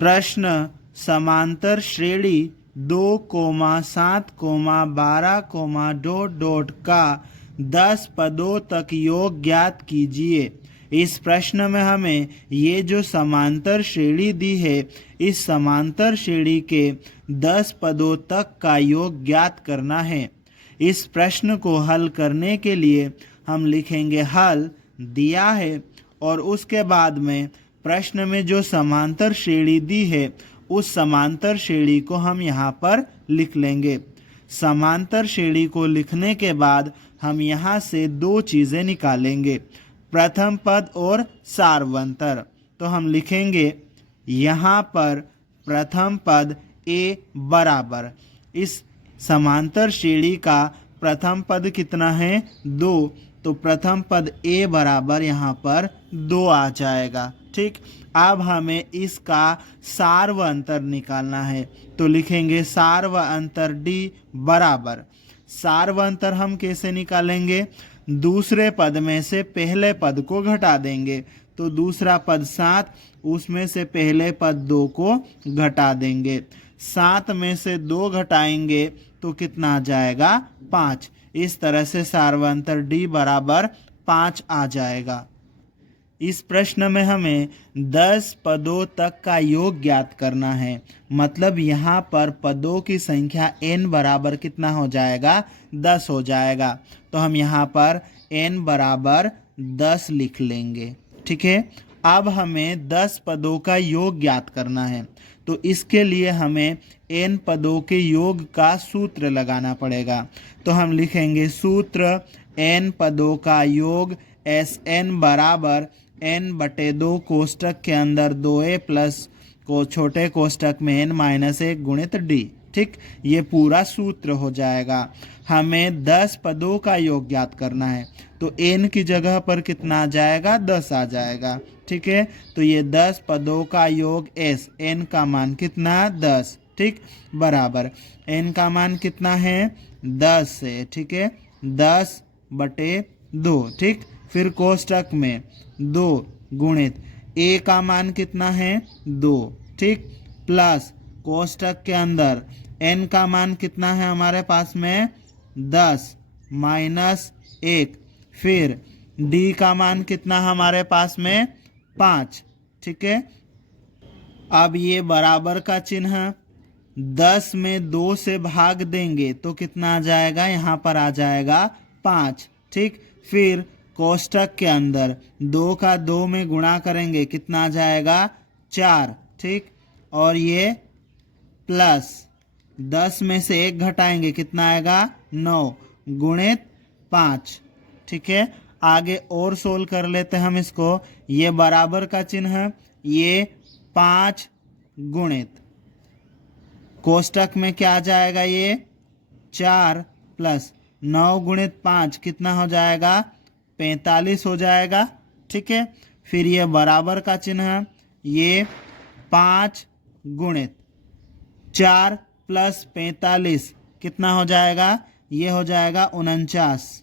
प्रश्न समांतर श्रेणी 2,7,12, का 10 पदों तक योग ज्ञात कीजिए। इस प्रश्न में हमें ये जो समांतर श्रेणी दी है, इस समांतर श्रेणी के 10 पदों तक का योग ज्ञात करना है। इस प्रश्न को हल करने के लिए हम लिखेंगे हल दिया है और उसके बाद में प्रश्न में जो समांतर श्रेणी दी है उस समांतर श्रेणी को हम यहाँ पर लिख लेंगे। समांतर श्रेणी को लिखने के बाद हम यहाँ से दो चीज़ें निकालेंगे, प्रथम पद और सार्वंतर। तो हम लिखेंगे यहाँ पर प्रथम पद a बराबर, इस समांतर श्रेणी का प्रथम पद कितना है 2, तो प्रथम पद a बराबर यहाँ पर 2 आ जाएगा। ठीक, अब हमें इसका सार्व अंतर निकालना है, तो लिखेंगे सार्व अंतर d बराबर, सार्व अंतर हम कैसे निकालेंगे, दूसरे पद में से पहले पद को घटा देंगे। तो दूसरा पद 7, उसमें से पहले पद 2 को घटा देंगे। 7 में से 2 घटाएंगे तो कितना आ जाएगा 5। इस तरह से सार्वंतर d बराबर 5 आ जाएगा। इस प्रश्न में हमें 10 पदों तक का योग ज्ञात करना है, मतलब यहाँ पर पदों की संख्या n बराबर कितना हो जाएगा 10 हो जाएगा। तो हम यहाँ पर n बराबर 10 लिख लेंगे। ठीक है, अब हमें 10 पदों का योग ज्ञात करना है, तो इसके लिए हमें n पदों के योग का सूत्र लगाना पड़ेगा। तो हम लिखेंगे सूत्र n पदों का योग Sn बराबर n/2 कोष्टक के अंदर 2a प्लस को छोटे कोष्टक में n-1 गुणित d। ठीक, ये पूरा सूत्र हो जाएगा। हमें 10 पदों का योग ज्ञात करना है, तो n की जगह पर कितना आ जाएगा 10 आ जाएगा। ठीक है, तो ये 10 पदों का योग s, n का मान कितना 10। ठीक, बराबर n का मान कितना है 10 है। ठीक है, 10/2। ठीक, फिर कोष्टक में 2 गुणित a का मान कितना है 2। ठीक, प्लस कोष्टक के अंदर n का मान कितना है हमारे पास में 10 -1, फिर d का मान कितना हमारे पास में 5। ठीक है, अब ये बराबर का चिन्ह 10 में 2 से भाग देंगे तो कितना आ जाएगा, यहाँ पर आ जाएगा 5। ठीक, फिर कोष्टक के अंदर 2 का 2 में गुणा करेंगे, कितना आ जाएगा 4। ठीक, और ये प्लस 10 में से 1 घटाएंगे, कितना आएगा 9 गुणित 5। ठीक है, आगे और सोल्व कर लेते हैं हम इसको। ये बराबर का चिन्ह, ये 5 गुणित कोष्टक में क्या आ जाएगा, ये 4 प्लस 9 गुणित 5 कितना हो जाएगा 45 हो जाएगा। ठीक है, फिर ये बराबर का चिन्ह, ये 5 गुणित 4 प्लस 45 कितना हो जाएगा, ये हो जाएगा 49।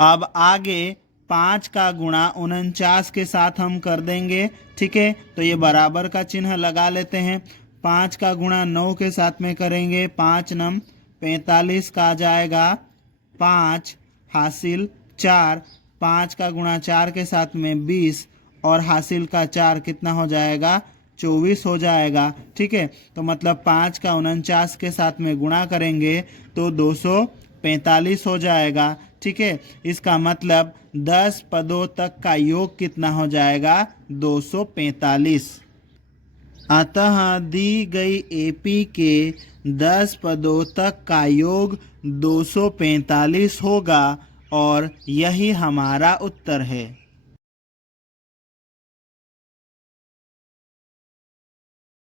अब आगे 5 का गुणा 49 के साथ हम कर देंगे। ठीक है, तो ये बराबर का चिन्ह लगा लेते हैं। 5 का गुणा 9 के साथ में करेंगे, 5 9 45 का आ जाएगा 5 हासिल 4, 5 का गुणा 4 के साथ में 20 और हासिल का 4 कितना हो जाएगा 24 हो जाएगा। ठीक है, तो मतलब 5 का 49 के साथ में गुणा करेंगे तो 245 हो जाएगा। ठीक है, इसका मतलब 10 पदों तक का योग कितना हो जाएगा 245। अतः दी गई एपी के 10 पदों तक का योग 245 होगा और यही हमारा उत्तर है।